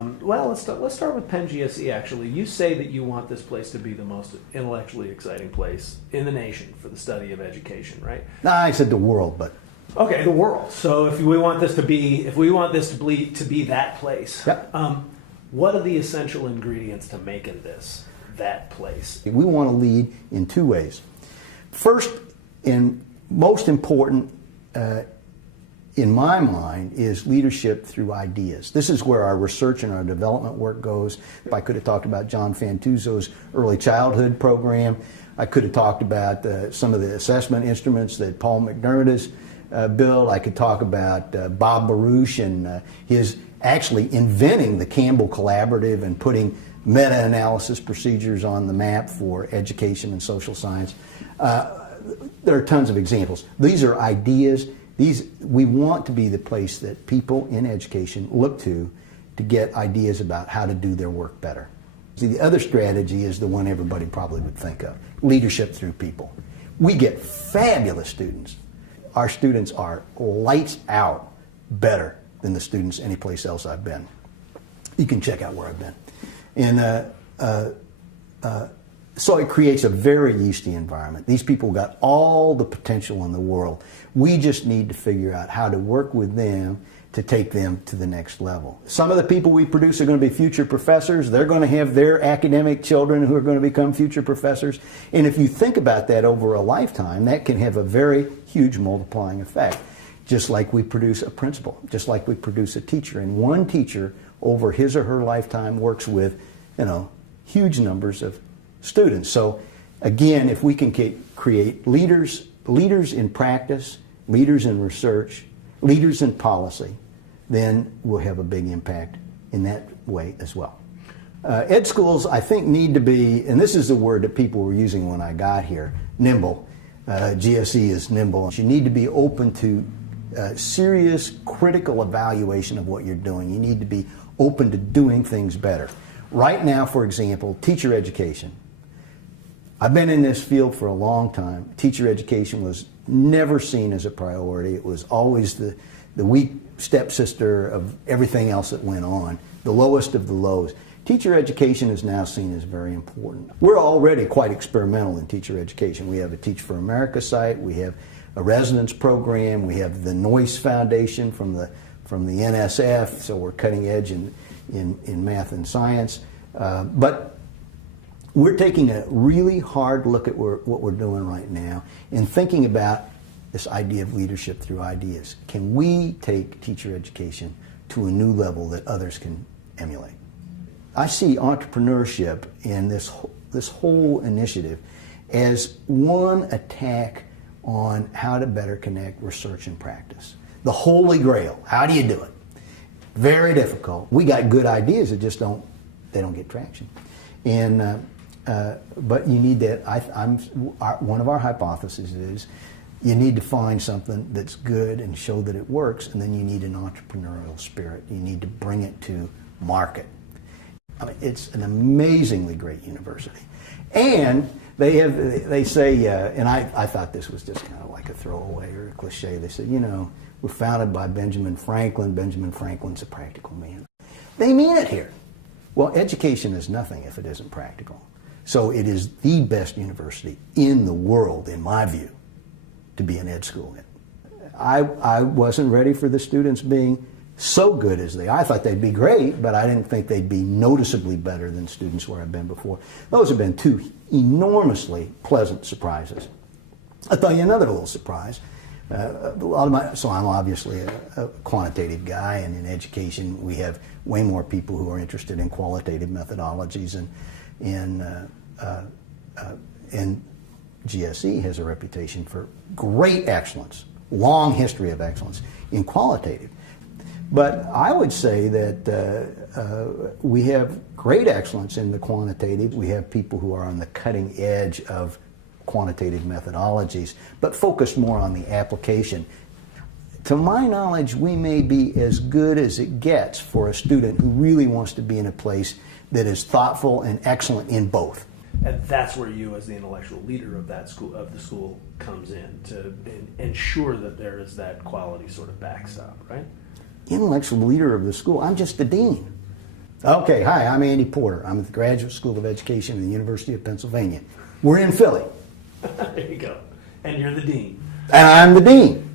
Well, let's start with Penn GSE, actually. You say that you want this place to be the most intellectually exciting place in the nation for the study of education, right? No, I said the world, but okay, the world. So if we want this to be that place, yep. What are the essential ingredients to making this that place? We want to lead in two ways. First, and most important, in my mind, is leadership through ideas. This is where our research and our development work goes. If I could have talked about John Fantuzzo's early childhood program, I could have talked about some of the assessment instruments that Paul McDermott has built. I could talk about Bob Baruch and his actually inventing the Campbell Collaborative and putting meta-analysis procedures on the map for education and social science. There are tons of examples. These are ideas. We want to be the place that people in education look to get ideas about how to do their work better. See, the other strategy is the one everybody probably would think of, leadership through people. We get fabulous students. Our students are lights out better than the students anyplace else I've been. You can check out where I've been. And so it creates a very yeasty environment. These people got all the potential in the world. We just need to figure out how to work with them to take them to the next level. Some of the people we produce are going to be future professors. They're going to have their academic children who are going to become future professors. And if you think about that over a lifetime, that can have a very huge multiplying effect. Just like we produce a principal, just like we produce a teacher. And one teacher over his or her lifetime works with, huge numbers of students. So again, if we can create leaders in practice, leaders in research, leaders in policy, then we'll have a big impact in that way as well. Ed schools, I think, need to be, and this is the word that people were using when I got here, nimble. GSE is nimble. You need to be open to serious, critical evaluation of what you're doing. You need to be open to doing things better. Right now, for example, teacher education. I've been in this field for a long time. Teacher education was never seen as a priority. It was always the weak stepsister of everything else that went on, the lowest of the lows. Teacher education is now seen as very important. We're already quite experimental in teacher education. We have a Teach for America site. We have a residence program. We have the Noyce Foundation from the NSF, so we're cutting edge in math and science. But we're taking a really hard look at what we're doing right now and thinking about this idea of leadership through ideas. Can we take teacher education to a new level that others can emulate? I see entrepreneurship in this whole initiative as one attack on how to better connect research and practice. The holy grail. How do you do it? Very difficult. We got good ideas that just don't get traction. And but you need that. One of our hypotheses is you need to find something that's good and show that it works, and then you need an entrepreneurial spirit. You need to bring it to market. I mean, it's an amazingly great university. And they say, and I thought this was just kind of like a throwaway or a cliche. They said, we're founded by Benjamin Franklin. Benjamin Franklin's a practical man. They mean it here. Well, education is nothing if it isn't practical. So it is the best university in the world, in my view, to be an ed school in. I wasn't ready for the students being so good as I thought they'd be great, but I didn't think they'd be noticeably better than students where I've been before. Those have been two enormously pleasant surprises. I'll tell you another little surprise. So I'm obviously a quantitative guy, and in education we have way more people who are interested in qualitative methodologies, and GSE has a reputation for great excellence, long history of excellence in qualitative. But I would say that we have great excellence in the quantitative. We have people who are on the cutting edge of quantitative methodologies, but focused more on the application. To my knowledge, we may be as good as it gets for a student who really wants to be in a place that is thoughtful and excellent in both. And that's where you, as the intellectual leader of the school, comes in to ensure that there is that quality sort of backstop, right? Intellectual leader of the school. I'm just the dean. Okay, hi, I'm Andy Porter. I'm at the Graduate School of Education at the University of Pennsylvania. We're in Philly. There you go. And you're the dean. And I'm the dean.